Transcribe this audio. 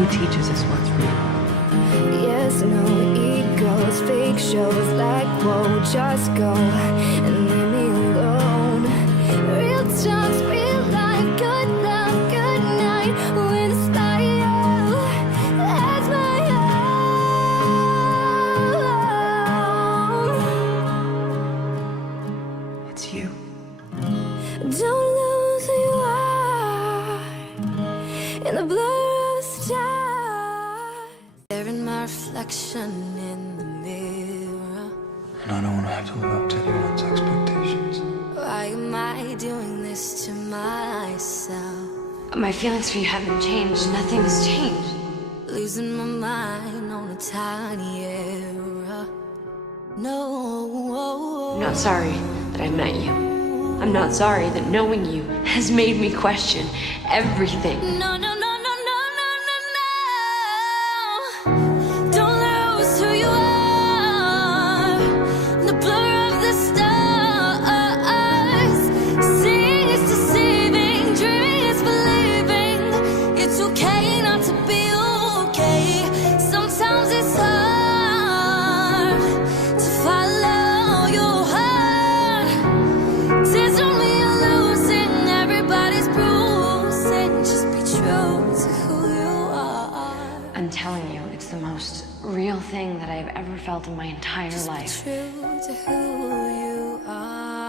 Who teaches us what's real? Yes, no egos, fake shows like, whoa, just go and leave me alone. Real talks, real life, good love, good night. With a smile, that's my home. It's you. Don't lose who you are in the blur of stars. Staring my reflection in the mirror. And I don't want to have to live up to anyone's expectations. Why am I doing this to myself? My feelings for you haven't changed. Nothing has changed. Losing my mind on a tiny error. No. I'm not sorry that I met you. I'm not sorry that knowing you has made me question everything. No, no, no, no, no, no, no, no. Don't lose who you are in the blur of the stars. Seeing is deceiving, dreaming is believing. It's okay not to be okay. Sometimes it's hard to follow your heart. Tears on me are losing, everybody's bruising. Just be true to who you are. I'm telling you, it's the most real thing that I've ever felt in my entire life. True to who you are.